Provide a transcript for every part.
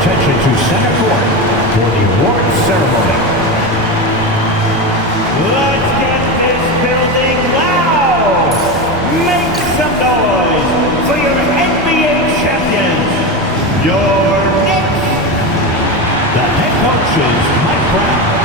attention to center court for the award ceremony. Let's get this building loud! Make some noise for your NBA champions, your Knicks! The head coach is Mike Brown.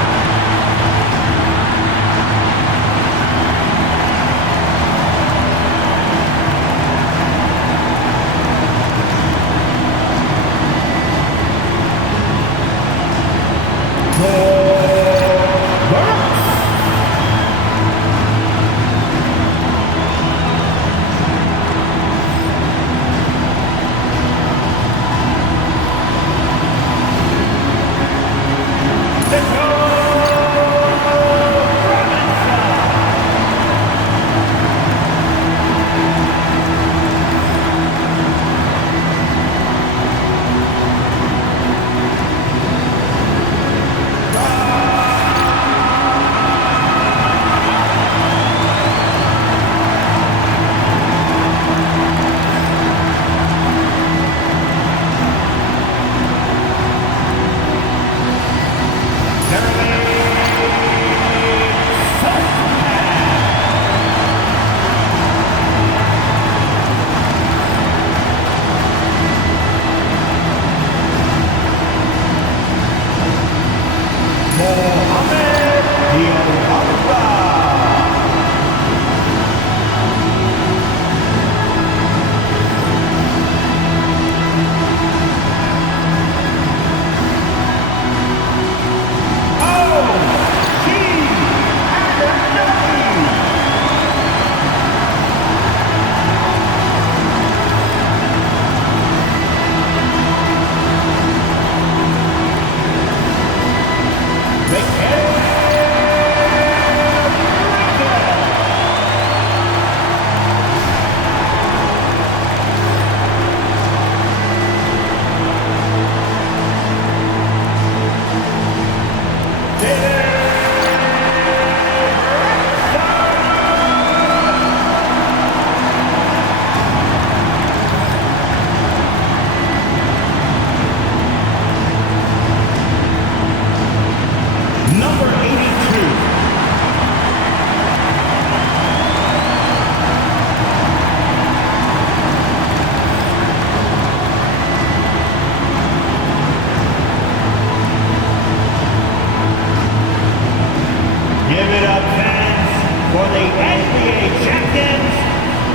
Give it up, fans, for the NBA champions,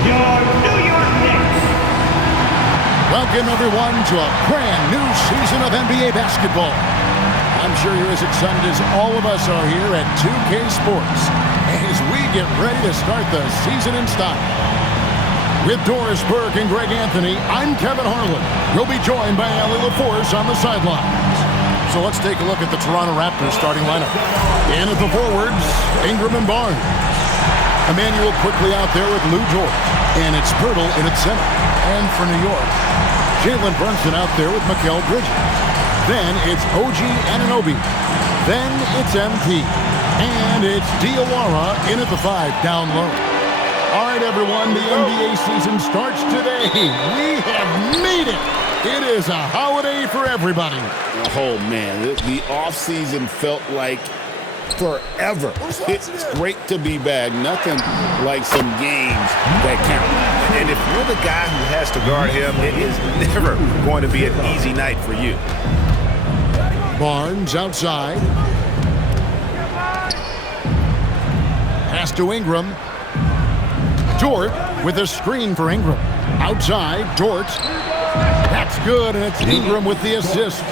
your New York Knicks. Welcome, everyone, to a brand new season of NBA basketball. I'm sure you're as excited as all of us are here at 2K Sports as we get ready to start the season in style. With Doris Burke and Greg Anthony, I'm Kevin Harlan. You'll be joined by Allie LaForce on the sidelines. So let's take a look at the Toronto Raptors starting lineup. In at the forwards, Ingram and Barnes. Emmanuel quickly out there with Lou Dort. And it's Pirtle in at center. And for New York, Jalen Brunson out there with Mikal Bridges. Then it's OG Anunoby. Then it's MP. And it's Diawara in at the 5 down low. All right, everyone, the NBA season starts today. We have made it. It is a holiday for everybody. Oh, man, the offseason felt like forever. It's great to be back. Nothing like some games that count. And if you're the guy who has to guard him, it is never going to be an easy night for you. Barnes outside. Pass to Ingram. Dort with a screen for Ingram. Outside, Dort. That's good, and it's Ingram with the assist.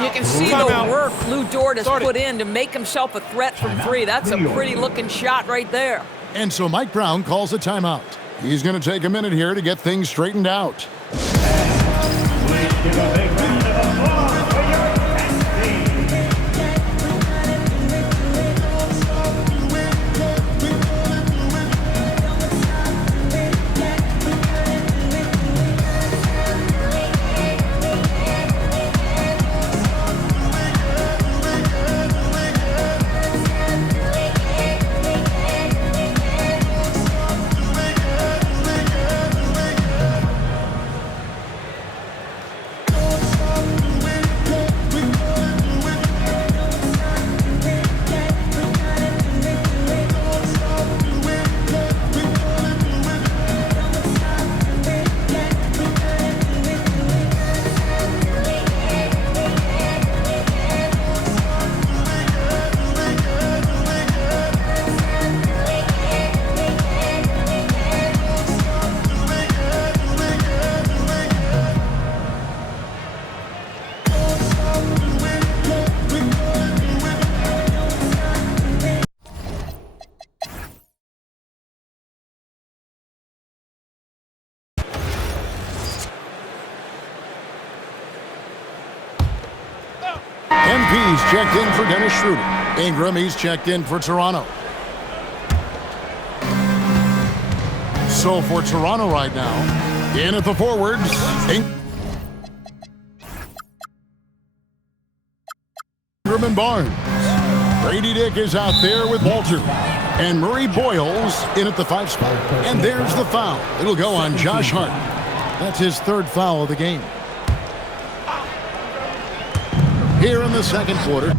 You can see the work Lou Dort has put in to make himself a threat from three. That's a pretty-looking shot right there. And so Mike Brown calls a timeout. He's going to take a minute here to get things straightened out. Give a big round of applause for your Knicks team. MP's checked in for Dennis Schroeder. Ingram, he's checked in for Toronto. So for Toronto right now, in at the forwards, Ingram and Barnes. Brady Dick is out there with Walter. And Murray Boyles in at the 5 spot. And there's the foul. It'll go on Josh Hart. That's his 3rd foul of the game. Here in the second quarter.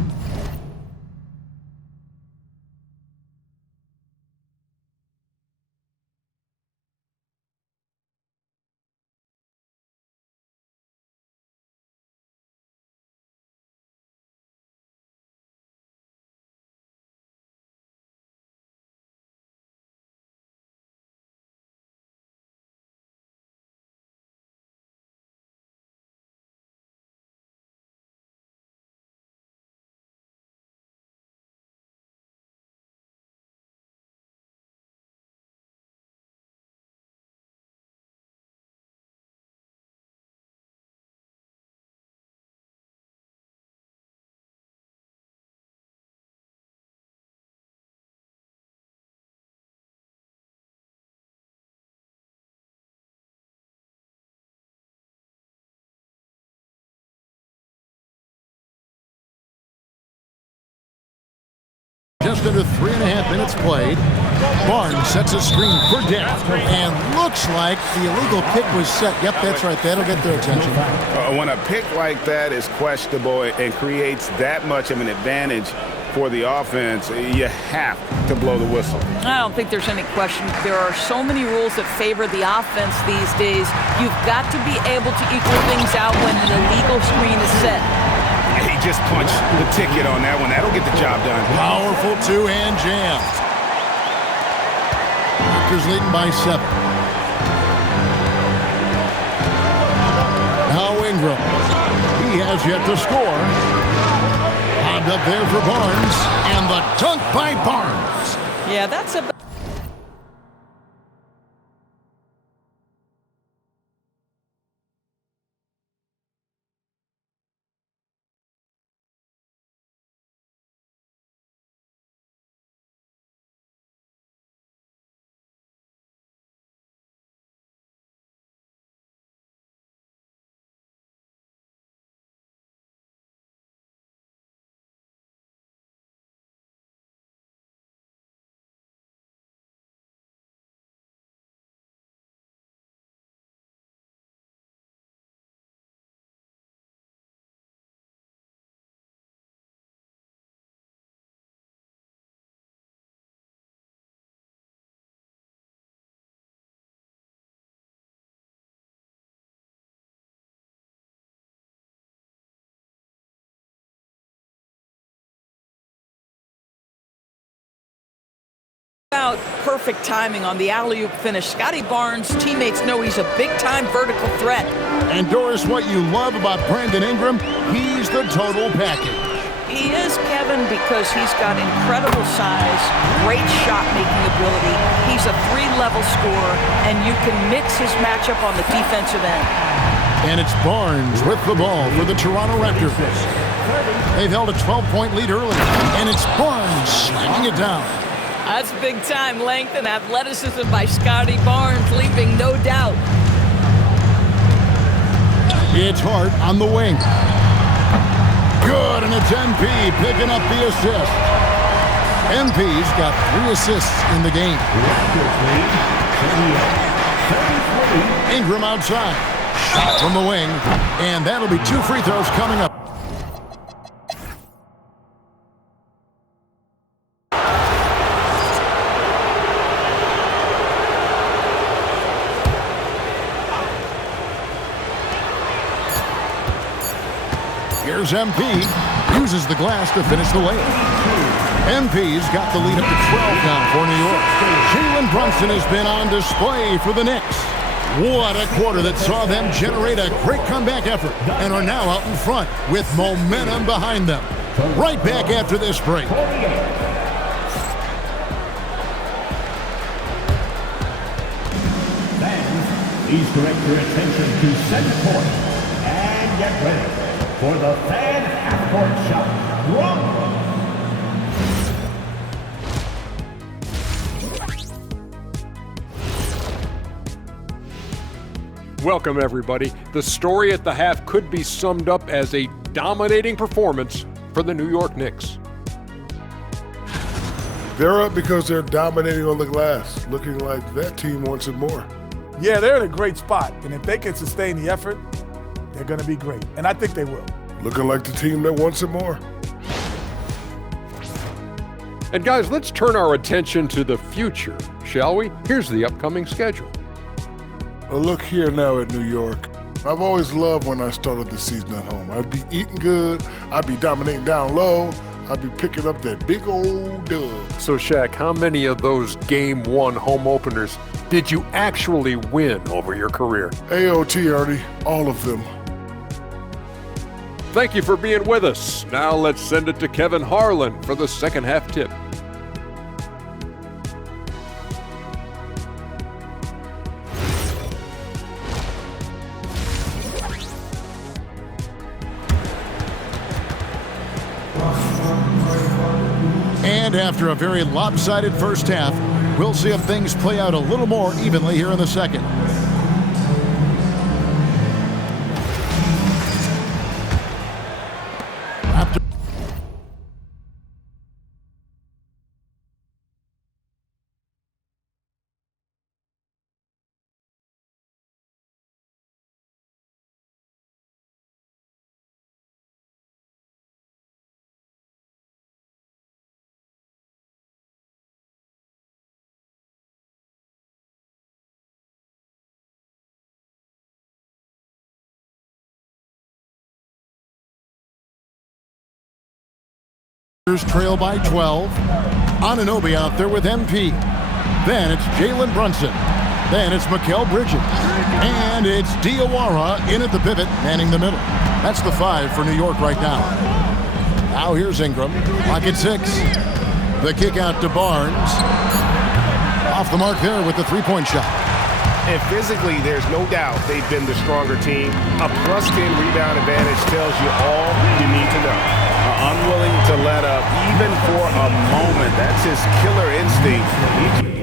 Just under 3.5 minutes played. Barnes sets a screen for Dick. And looks like the illegal pick was set. Yep, that's right. That'll get their attention. When a pick like that is questionable and creates that much of an advantage for the offense, you have to blow the whistle. I don't think there's any question. There are so many rules that favor the offense these days. You've got to be able to equal things out when an illegal screen is set. He just punched the ticket on that one. That'll get the job done. Powerful two-hand jam. Raptors leading by 7. Now Ingram. He has yet to score. Lobbed up there for Barnes. And the dunk by Barnes. Yeah, that's a... perfect timing on the alley-oop finish. Scotty Barnes' teammates know he's a big-time vertical threat. And Doris, what you love about Brandon Ingram, he's the total package. He is, Kevin, because he's got incredible size, great shot-making ability. He's a 3-level scorer, and you can mix his matchup on the defensive end. And it's Barnes with the ball for the Toronto Raptors. They've held a 12-point lead early, and it's Barnes slamming it down. That's big-time length and athleticism by Scotty Barnes, leaving no doubt. It's Hart on the wing. Good, and it's MP picking up the assist. MP's got 3 assists in the game. Ingram outside. Shot from the wing, and that'll be 2 free throws coming up. Here's MP, uses the glass to finish the layup. MP's got the lead up to 12 now for New York. Jalen Brunson has been on display for the Knicks. What a quarter that saw them generate a great comeback effort and are now out in front with momentum behind them. Right back after this break. Fans, please direct your attention to center court and get ready for the fan half half-court shot. Wrong. Welcome, everybody. The story at the half could be summed up as a dominating performance for the New York Knicks. They're up because they're dominating on the glass, looking like that team wants it more. Yeah, they're in a great spot, and if they can sustain the effort, they're going to be great, and I think they will. Looking like the team that wants it more. And guys, let's turn our attention to the future, shall we? Here's the upcoming schedule. Well, look here now at New York. I've always loved when I started the season at home. I'd be eating good, I'd be dominating down low, I'd be picking up that big old dub. So, Shaq, how many of those Game 1 home openers did you actually win over your career? AOT, Ernie, all of them. Thank you for being with us. Now let's send it to Kevin Harlan for the second half tip. And after a very lopsided first half, we'll see if things play out a little more evenly here in the second. Trail by 12. Anunoby out there with MP. Then it's Jalen Brunson. Then it's Mikal Bridges. And it's Diawara in at the pivot, manning the middle. That's the 5 for New York right now. Now here's Ingram. Clock at 6. The kick out to Barnes. Off the mark there with the three-point shot. And physically, there's no doubt they've been the stronger team. A +10 rebound advantage tells you all you need to know. Unwilling to let up, even for a moment. That's his killer instinct.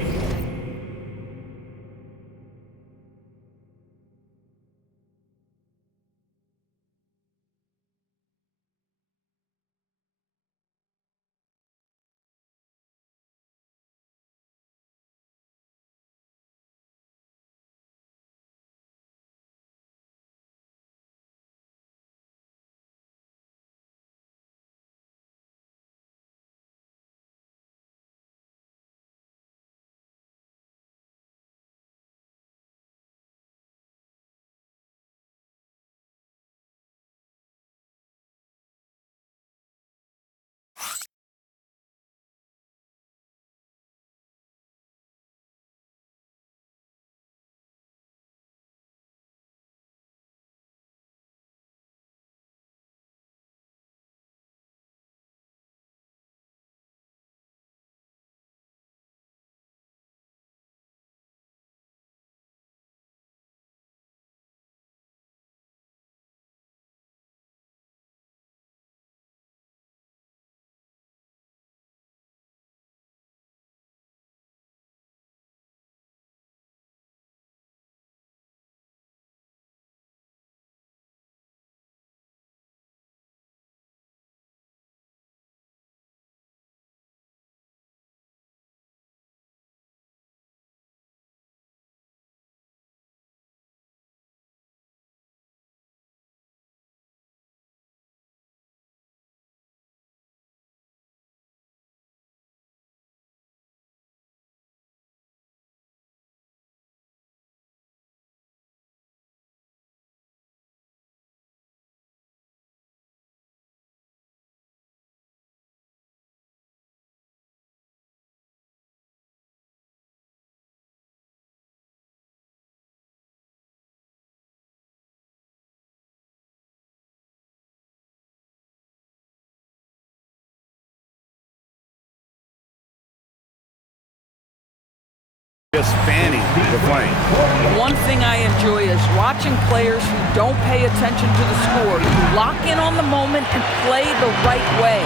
Just fanning the flame. One thing I enjoy is watching players who don't pay attention to the score, who lock in on the moment and play the right way.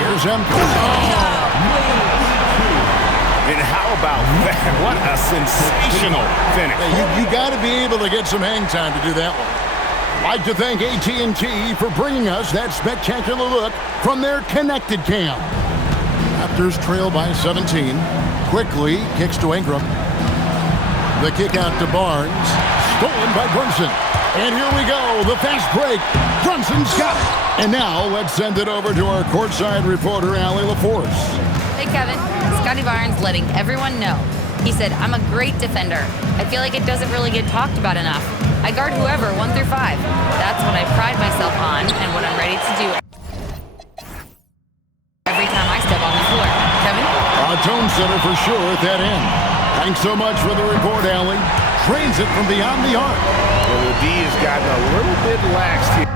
Here's MP. And how about that? What a sensational finish. Hey, you got to be able to get some hang time to do that one. I'd like to thank AT&T for bringing us that spectacular look from their connected cam. Raptors trail by 17. Quickly kicks to Ingram. The kick out to Barnes. Stolen by Brunson. And here we go, the fast break. Brunson's got it. And now let's send it over to our courtside reporter, Allie LaForce. Hey, Kevin. Scotty Barnes letting everyone know. He said, I'm a great defender. I feel like it doesn't really get talked about enough. I guard whoever, 1 through 5. That's what I pride myself on and what I'm ready to do every time I step on the floor. Kevin? A tone setter for sure at that end. Thanks so much for the report, Allie. Trains it from beyond the arc. Well, the D has gotten a little bit lax here.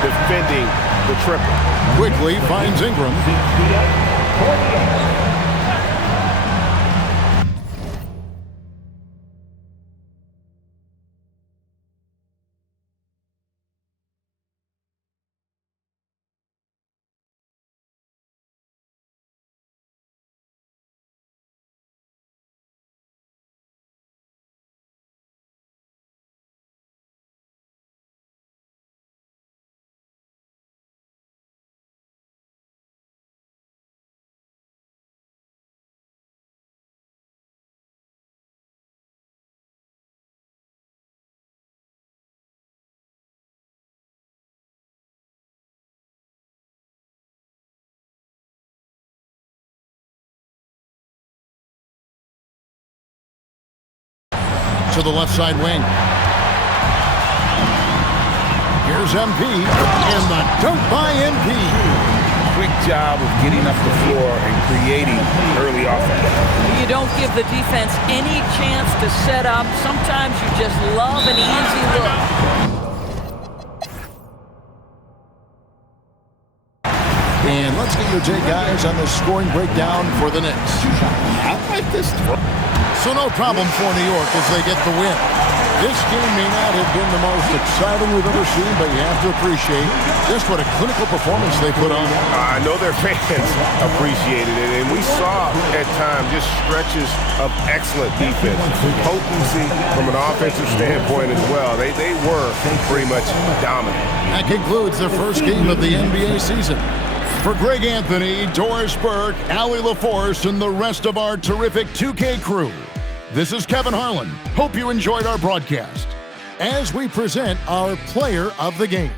Defending the triple. Quickly finds Ingram. To the left side wing. Here's MP, and the dunk by MP. Quick job of getting up the floor and creating early offense. You don't give the defense any chance to set up. Sometimes you just love an easy look. And let's get your take, guys, on the scoring breakdown for the Knicks. I like this throw. So no problem for New York as they get the win. This game may not have been the most exciting we've ever seen, but you have to appreciate just what a clinical performance they put on. I know their fans appreciated it, and we saw at times just stretches of excellent defense, potency from an offensive standpoint as well. They were pretty much dominant. That concludes the first game of the NBA season. For Greg Anthony, Doris Burke, Allie LaForce, and the rest of our terrific 2K crew, this is Kevin Harlan. Hope you enjoyed our broadcast as we present our player of the game.